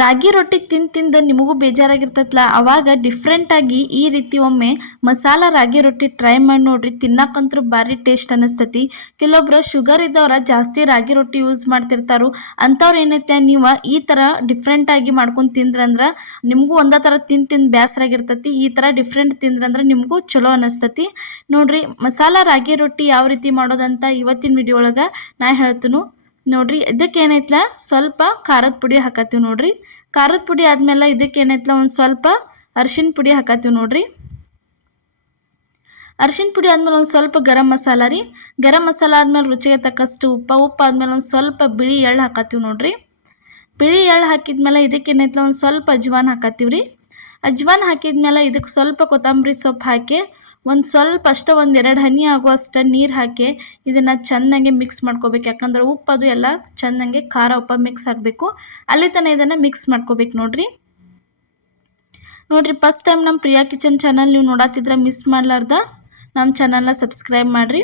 ರಾಗಿ ರೊಟ್ಟಿ ತಿಂದು ನಿಮಗೂ ಬೇಜಾರಾಗಿರ್ತೈತಲ್ಲ, ಅವಾಗ ಡಿಫ್ರೆಂಟಾಗಿ ಈ ರೀತಿ ಒಮ್ಮೆ ಮಸಾಲ ರಾಗಿ ರೊಟ್ಟಿ ಟ್ರೈ ಮಾಡಿ ನೋಡ್ರಿ. ತಿನ್ನಕ್ಕಂತೂ ಭಾರಿ ಟೇಸ್ಟ್ ಅನ್ನಿಸ್ತೈತಿ. ಕೆಲವೊಬ್ರು ಶುಗರ್ ಇದ್ದವ್ರ ಜಾಸ್ತಿ ರಾಗಿ ರೊಟ್ಟಿ ಯೂಸ್ ಮಾಡ್ತಿರ್ತಾರೋ ಅಂಥವ್ರು ಏನೈತೆ ನೀವು ಈ ಥರ ಡಿಫ್ರೆಂಟಾಗಿ ಮಾಡ್ಕೊಂಡು ತಿಂದ್ರಂದ್ರೆ ನಿಮಗೂ ಒಂದೇ ಥರ ತಿಂದು ಬೇಸರಾಗಿರ್ತೈತಿ. ಈ ಥರ ಡಿಫ್ರೆಂಟ್ ತಿಂದ್ರಂದ್ರೆ ನಿಮಗೂ ಚಲೋ ಅನ್ನಿಸ್ತೈತಿ. ನೋಡ್ರಿ ಮಸಾಲ ರಾಗಿ ರೊಟ್ಟಿ ಯಾವ ರೀತಿ ಮಾಡೋದಂತ ಇವತ್ತಿನ ವಿಡಿಯೋ ಒಳಗೆ ನಾ ಹೇಳ್ತೀನಿ ನೋಡ್ರಿ. ಇದಕ್ಕೆ ಏನೈತಲ್ಲ ಸ್ವಲ್ಪ ಖಾರದ ಪುಡಿ ಹಾಕತ್ತೀವಿ ನೋಡ್ರಿ. ಖಾರದ ಪುಡಿ ಆದ್ಮೇಲೆ ಇದಕ್ಕೆ ಏನೈತಲ್ಲ ಒಂದು ಸ್ವಲ್ಪ ಅರಿಶಿನ ಪುಡಿ ಹಾಕತ್ತೀವಿ ನೋಡ್ರಿ. ಅರಿಶಿನ ಪುಡಿ ಆದ್ಮೇಲೆ ಒಂದು ಸ್ವಲ್ಪ ಗರಂ ಮಸಾಲ ರೀ. ಗರಂ ಮಸಾಲ ಆದ್ಮೇಲೆ ರುಚಿಗೆ ತಕ್ಕಷ್ಟು ಉಪ್ಪು ಆದ್ಮೇಲೆ ಒಂದು ಸ್ವಲ್ಪ ಬಿಳಿ ಎಳ್ಳು ಹಾಕತ್ತೀವಿ ನೋಡ್ರಿ. ಬಿಳಿ ಎಳ್ಳು ಹಾಕಿದ್ಮೇಲೆ ಇದಕ್ಕೆ ಏನೈತಲ್ಲ ಒಂದು ಸ್ವಲ್ಪ ಅಜ್ವಾನ್ ಹಾಕತ್ತೀವಿ ರೀ. ಅಜ್ವಾನ್ ಹಾಕಿದ್ಮೇಲೆ ಇದಕ್ಕೆ ಸ್ವಲ್ಪ ಕೊತ್ತಂಬರಿ ಸೊಪ್ಪು ಹಾಕಿ ಒಂದು ಸ್ವಲ್ಪ ಅಷ್ಟೇ ಒಂದು 2 ಹನಿ ಆಗುವಷ್ಟು ನೀರು ಹಾಕಿ ಇದನ್ನು ಚೆನ್ನಾಗಿ ಮಿಕ್ಸ್ ಮಾಡ್ಕೋಬೇಕು. ಯಾಕಂದ್ರೆ ಉಪ್ಪು ಅದು ಎಲ್ಲ ಚೆನ್ನಾಗಿ ಖಾರ ಉಪ್ಪು ಮಿಕ್ಸ್ ಆಗಬೇಕು. ಅಲ್ಲಿ ತನಕ ಇದನ್ನು ಮಿಕ್ಸ್ ಮಾಡ್ಕೋಬೇಕು ನೋಡ್ರಿ. ಫಸ್ಟ್ ಟೈಮ್ ನಮ್ಮ ಪ್ರಿಯಾ ಕಿಚನ್ ಚಾನಲ್ ನೀವು ನೋಡತ್ತಿದ್ರೆ ಮಿಸ್ ಮಾಡಲಾರ್ದ ನಮ್ಮ ಚಾನಲ್ನ ಸಬ್ಸ್ಕ್ರೈಬ್ ಮಾಡಿರಿ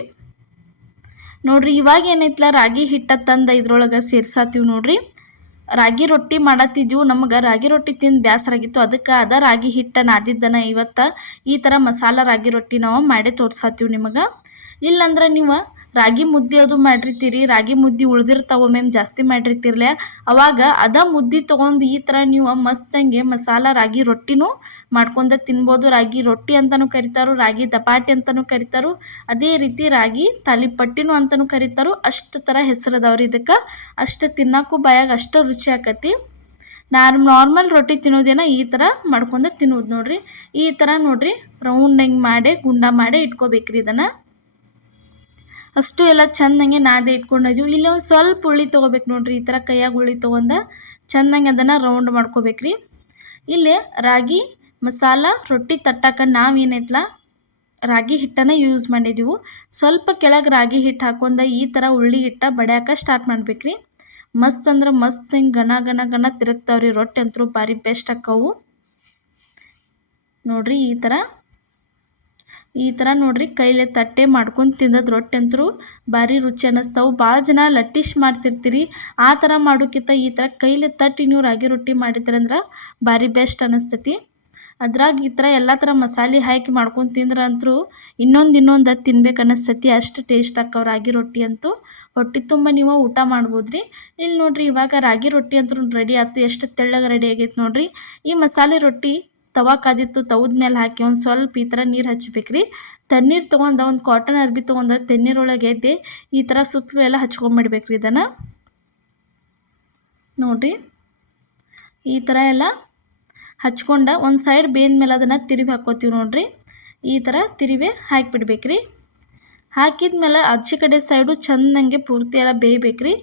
ನೋಡ್ರಿ. ಇವಾಗ ಏನೈತಲ್ಲ ರಾಗಿ ಹಿಟ್ಟು ತಂದು ಇದ್ರೊಳಗೆ ಸೇರ್ಸಾತೀವಿ ನೋಡ್ರಿ. ರಾಗಿ ರೊಟ್ಟಿ ಮಾಡತ್ತಿದ್ವು, ನಮಗೆ ರಾಗಿ ರೊಟ್ಟಿ ತಿಂದು ಬೇಸರಾಗಿತ್ತು. ಅದಕ್ಕೆ ರಾಗಿ ಹಿಟ್ಟು ನಾದಿದ್ದನ ಇವತ್ತು ಈ ಥರ ಮಸಾಲ ರಾಗಿ ರೊಟ್ಟಿ ನಾವು ಮಾಡಿ ತೋರ್ಸಾತೀವಿ ನಿಮಗೆ. ಇಲ್ಲಾಂದ್ರೆ ನೀವು ರಾಗಿ ಮುದ್ದೆ ಅದು ಮಾಡಿರ್ತೀರಿ, ರಾಗಿ ಮುದ್ದೆ ಉಳ್ದಿರ್ತಾವೆ ಮ್ಯಾಮ್ ಜಾಸ್ತಿ ಮಾಡಿರ್ತಿರ್ಲೆ, ಅವಾಗ ಮುದ್ದೆ ತೊಗೊಂಡು ಈ ಥರ ನೀವು ಮಸ್ತಂಗೆ ಮಸಾಲ ರಾಗಿ ರೊಟ್ಟಿನೂ ಮಾಡ್ಕೊಂಡು ತಿನ್ಬೋದು. ರಾಗಿ ರೊಟ್ಟಿ ಅಂತಲೂ ಕರಿತಾರೋ, ರಾಗಿ ದಪಾಟಿ ಅಂತಲೂ ಕರಿತಾರೋ, ಅದೇ ರೀತಿ ರಾಗಿ ತಾಲಿಪಟ್ಟಿನೂ ಅಂತಲೂ ಕರಿತಾರೋ. ಅಷ್ಟು ಥರ ಹೆಸರದವ್ರು ಇದಕ್ಕೆ. ಅಷ್ಟು ತಿನ್ನೋಕ್ಕೂ ಬಾಯಾಗ ಅಷ್ಟು ರುಚಿ ಆಕತಿ. ನಾರ್ಮಲ್ ರೊಟ್ಟಿ ತಿನ್ನೋದೇನ ಈ ಥರ ಮಾಡ್ಕೊಂಡು ತಿನ್ನೋದು ನೋಡ್ರಿ. ಈ ಥರ ನೋಡ್ರಿ ರೌಂಡಂಗೆ ಮಾಡಿ ಗುಂಡ ಮಾಡಿ ಇಟ್ಕೋಬೇಕ್ರಿ. ಇದನ್ನು ಅಷ್ಟು ಎಲ್ಲ ಚೆಂದಂಗೆ ನಾದೆ ಇಟ್ಕೊಂಡಿದ್ವಿ. ಇಲ್ಲಿ ಒಂದು ಸ್ವಲ್ಪ ಉಳ್ಳಿ ತೊಗೋಬೇಕು ನೋಡ್ರಿ. ಈ ಥರ ಕೈಯಾಗ ಉಳ್ಳಿ ತೊಗೊಂಡು ಚೆಂದಂಗೆ ಅದನ್ನು ರೌಂಡ್ ಮಾಡ್ಕೋಬೇಕ್ರಿ. ಇಲ್ಲಿ ರಾಗಿ ಮಸಾಲ ರೊಟ್ಟಿ ತಟ್ಟಕ್ಕೆ ನಾವೇನೈತಲ್ಲ ರಾಗಿ ಹಿಟ್ಟನ್ನು ಯೂಸ್ ಮಾಡಿದ್ದೀವಿ. ಸ್ವಲ್ಪ ಕೆಳಗೆ ರಾಗಿ ಹಿಟ್ಟು ಹಾಕೊಂಡು ಈ ಥರ ಉಳ್ಳಿ ಹಿಟ್ಟು ಬಡಿಯೋಕೆ ಸ್ಟಾರ್ಟ್ ಮಾಡ್ಬೇಕ್ರಿ. ಮಸ್ತ್ ಅಂದ್ರೆ ಮಸ್ತ್ ಹಿಂಗೆ ಗಣ ತಿರುಗ್ತಾವ್ರಿ. ರೊಟ್ಟಿ ಅಂತೂ ಭಾರಿ ಬೆಸ್ಟ್ ಆಕ್ಕವು ನೋಡ್ರಿ. ಈ ಥರ ನೋಡ್ರಿ ಕೈಲೇ ತಟ್ಟೆ ಮಾಡ್ಕೊಂಡು ತಿಂದದ್ದು ರೊಟ್ಟಿ ಅಂತೂ ಭಾರಿ ರುಚಿ ಅನ್ನಿಸ್ತಾವೆ. ಭಾಳ ಜನ ಲಟ್ಟಿಶ್ ಮಾಡ್ತಿರ್ತೀರಿ, ಆ ಥರ ಮಾಡೋಕ್ಕಿಂತ ಈ ಥರ ಕೈಲೇ ತಟ್ಟಿ ನೀವು ರಾಗಿ ರೊಟ್ಟಿ ಮಾಡಿದ್ರಂದ್ರೆ ಭಾರಿ ಬೆಸ್ಟ್ ಅನ್ನಿಸ್ತೈತಿ. ಅದ್ರಾಗ ಈ ಥರ ಎಲ್ಲ ಥರ ಮಸಾಲೆ ಹಾಕಿ ಮಾಡ್ಕೊಂಡು ತಿಂದ್ರಂತೂ ಇನ್ನೊಂದು ತಿನ್ಬೇಕು ಅನ್ನಿಸ್ತೈತಿ. ಅಷ್ಟು ಟೇಸ್ಟ್ ಆಕ್ಕವು ರಾಗಿ ರೊಟ್ಟಿ ಅಂತೂ. ಹೊಟ್ಟೆ ತುಂಬ ನೀವು ಊಟ ಮಾಡ್ಬೋದು ರೀ. ಇಲ್ಲಿ ನೋಡ್ರಿ ಇವಾಗ ರಾಗಿ ರೊಟ್ಟಿ ಅಂತೂ ರೆಡಿ ಆಯ್ತು. ಎಷ್ಟು ತೆಳ್ಳಗೆ ರೆಡಿ ಆಗೈತೆ ನೋಡ್ರಿ. ಈ ಮಸಾಲೆ ರೊಟ್ಟಿ ತವಾ ಕಾದಿತ್ತು, ತವದ ಮೇಲೆ ಹಾಕಿ ಒಂದು ಸ್ವಲ್ಪ ಈ ಥರ ನೀರು ಹಚ್ಬೇಕ್ರಿ. ತಣ್ಣೀರು ತೊಗೊಂಡು ಒಂದು ಕಾಟನ್ ಅರ್ಬಿ ತೊಗೊಂಡು ತಣ್ಣೀರೊಳಗೆ ಎದ್ದೆ ಈ ಥರ ಸುತ್ತಲೂ ಎಲ್ಲ ಹಚ್ಕೊಂಡ್ಬಿಡ್ಬೇಕ್ರಿ. ಇದನ್ನು ನೋಡ್ರಿ ಈ ಥರ ಎಲ್ಲ ಹಚ್ಕೊಂಡು ಒಂದು ಸೈಡ್ ಬೇಂದ ಮೇಲೆ ಅದನ್ನು ತಿರುವಿ ಹಾಕ್ಕೋತೀವಿ ನೋಡ್ರಿ. ಈ ಥರ ತಿರುವಿ ಹಾಕಿಬಿಡ್ಬೇಕ್ರಿ. ಹಾಕಿದ್ಮೇಲೆ ಆಚೆ ಕಡೆ ಸೈಡು ಚೆಂದಂಗೆ ಪೂರ್ತಿ ಎಲ್ಲ ಬೇಯಬೇಕ್ರಿ.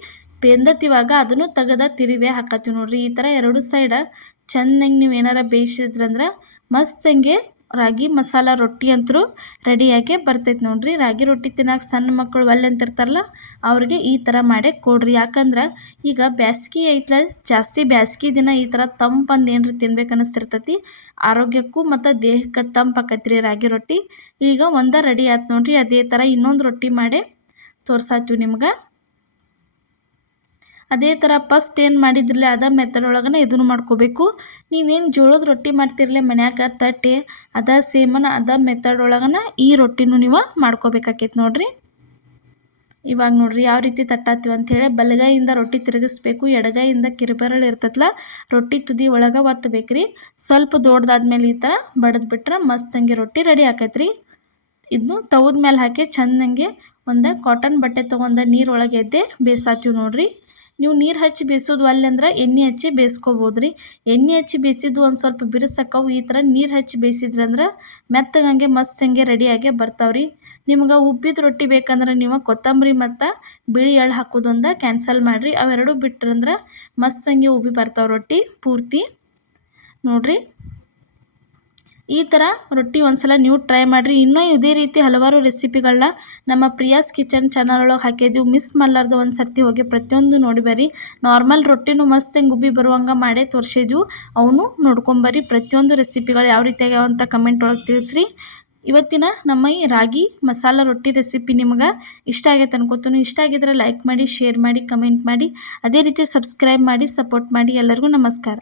ಬೆಂದತ್ತಿವಾಗ ಅದನ್ನು ತೆಗೆದ ತಿರುವಿ ಹಾಕತ್ತೀವಿ ನೋಡ್ರಿ. ಈ ಥರ 2 ಸೈಡ ಚೆಂದಂಗೆ ನೀವು ಏನಾರ ಬೇಯಿಸಿದ್ರಂದ್ರೆ ಮಸ್ತಂಗೆ ರಾಗಿ ಮಸಾಲ ರೊಟ್ಟಿ ಅಂತೂ ರೆಡಿಯಾಗಿ ಬರ್ತೈತೆ ನೋಡ್ರಿ. ರಾಗಿ ರೊಟ್ಟಿ ತಿನ್ನೋಕೆ ಸಣ್ಣ ಮಕ್ಕಳು ಒಲ್ಲೆ ಅಂತಿರ್ತಾರಲ್ಲ ಅವ್ರಿಗೆ ಈ ಥರ ಮಾಡೇ ಕೊಡ್ರಿ. ಯಾಕಂದ್ರೆ ಈಗ ಬ್ಯಾಸ್ಗೆ ಐತ್ಲ, ಜಾಸ್ತಿ ಬ್ಯಾಸ್ಗೆ ದಿನ ಈ ಥರ ತಂಪಂದು ಏನ್ರಿ ತಿನ್ಬೇಕು ಅನ್ನಿಸ್ತಿರ್ತೈತಿ. ಆರೋಗ್ಯಕ್ಕೂ ಮತ್ತು ದೇಹಕ್ಕೆ ತಂಪಾಕತ್ರಿ ರಾಗಿ ರೊಟ್ಟಿ. ಈಗ ಒಂದೇ ರೆಡಿ ಆಯ್ತು ನೋಡ್ರಿ. ಅದೇ ಥರ ಇನ್ನೊಂದು ರೊಟ್ಟಿ ಮಾಡಿ ತೋರ್ಸಾತೀವಿ ನಿಮ್ಗೆ. ಅದೇ ಥರ ಫಸ್ಟ್ ಏನು ಮಾಡಿದ್ರಲ್ಲ ಮೆಥಡ್ ಒಳಗನೆ ಇದನ್ನು ಮಾಡ್ಕೋಬೇಕು. ನೀವೇನು ಜೋಳದ ರೊಟ್ಟಿ ಮಾಡ್ತಿರಲಿ ಮನ್ಯಾಗ ತಟ್ಟಿ ಸೇಮನ ಮೆಥಡ್ ಒಳಗನೆ ಈ ರೊಟ್ಟಿನೂ ನೀವು ಮಾಡ್ಕೋಬೇಕಾಕೈತೆ ನೋಡ್ರಿ. ಇವಾಗ ನೋಡ್ರಿ ಯಾವ ರೀತಿ ತಟ್ಟಾತೀವಿ ಅಂಥೇಳಿ ಬಲಗೈಯಿಂದ ರೊಟ್ಟಿ ತಿರುಗಿಸ್ಬೇಕು. ಎಡಗೈಯಿಂದ ಕಿರುಬೆರಳು ಇರ್ತೈತಲ್ಲ ರೊಟ್ಟಿ ತುದಿ ಒಳಗೆ ಒತ್ತಬೇಕ್ರಿ. ಸ್ವಲ್ಪ ದೊಡ್ಡದಾದ್ಮೇಲೆ ಈ ಥರ ಬಡಿದ್ಬಿಟ್ರೆ ಮಸ್ತಂಗೆ ರೊಟ್ಟಿ ರೆಡಿ ಆಕೈತ್ರಿ. ಇದನ್ನು ತವದ ಮೇಲೆ ಹಾಕಿ ಚೆಂದಂಗೆ ಒಂದು ಕಾಟನ್ ಬಟ್ಟೆ ತೊಗೊಂಡು ನೀರೊಳಗೆ ಎದ್ದೆ ಬೇಯಿಸಾತೀವಿ ನೋಡ್ರಿ. ನೀವು ನೀರು ಹಚ್ಚಿ ಬೇಯಿಸೋದು ಅಲ್ಲಂದ್ರೆ ಎಣ್ಣೆ ಹಚ್ಚಿ ಬೇಯಿಸ್ಕೋಬೋದು ರೀ. ಎಣ್ಣೆ ಹಚ್ಚಿ ಬೇಯಿಸಿದ್ದು ಒಂದು ಸ್ವಲ್ಪ ಬಿರುಸಾಕವು. ಈ ಥರ ನೀರು ಹಚ್ಚಿ ಬೇಯಿಸಿದ್ರಂದ್ರೆ ಮೆತ್ತಗಂಗೆ ಮಸ್ತಂಗೆ ರೆಡಿಯಾಗಿ ಬರ್ತಾವ್ರಿ. ನಿಮ್ಗೆ ಉಬ್ಬಿದ ರೊಟ್ಟಿ ಬೇಕಂದ್ರೆ ನೀವು ಕೊತ್ತಂಬರಿ ಮತ್ತು ಬಿಳಿ ಎಳ್ಳು ಹಾಕೋದೊಂದು ಕ್ಯಾನ್ಸಲ್ ಮಾಡಿರಿ. ಅವೆರಡು ಬಿಟ್ರಂದ್ರೆ ಮಸ್ತಂಗೆ ಉಬ್ಬಿ ಬರ್ತಾವೆ ರೊಟ್ಟಿ ಪೂರ್ತಿ ನೋಡ್ರಿ. ಈ ಥರ ರೊಟ್ಟಿ ಒಂದ್ಸಲ ನೀವು ಟ್ರೈ ಮಾಡಿರಿ. ಇನ್ನೂ ಇದೇ ರೀತಿ ಹಲವಾರು ರೆಸಿಪಿಗಳನ್ನ ನಮ್ಮ ಪ್ರಿಯಾಸ್ ಕಿಚನ್ ಚಾನಲ್ ಒಳಗೆ ಹಾಕಿದ್ದೀವಿ. ಮಿಸ್ ಮಾಡಲಾರ್ದು ಒಂದು ಸರ್ತಿ ಹೋಗಿ ಪ್ರತಿಯೊಂದು ನೋಡಿ ಬರ್ರಿ. ನಾರ್ಮಲ್ ರೊಟ್ಟಿನೂ ಮಸ್ತ್ ಹೆಂಗೆ ಉಬ್ಬಿ ಬರುವಂಗೆ ಮಾಡೇ ತೋರಿಸಿದ್ವು, ಅವನು ನೋಡ್ಕೊಂಬರ್ರಿ. ಪ್ರತಿಯೊಂದು ರೆಸಿಪಿಗಳು ಯಾವ ರೀತಿಯಾಗ್ಯಾವ ಅಂತ ಕಮೆಂಟ್ ಒಳಗೆ ತಿಳಿಸ್ರಿ. ಇವತ್ತಿನ ನಮ್ಮ ಈ ರಾಗಿ ಮಸಾಲ ರೊಟ್ಟಿ ರೆಸಿಪಿ ನಿಮ್ಗೆ ಇಷ್ಟ ಆಗೈತೆ ಅನ್ಕೋತೀನಿ. ಇಷ್ಟ ಆಗಿದ್ರೆ ಲೈಕ್ ಮಾಡಿ, ಶೇರ್ ಮಾಡಿ, ಕಮೆಂಟ್ ಮಾಡಿ, ಅದೇ ರೀತಿ ಸಬ್ಸ್ಕ್ರೈಬ್ ಮಾಡಿ ಸಪೋರ್ಟ್ ಮಾಡಿ. ಎಲ್ಲರಿಗೂ ನಮಸ್ಕಾರ.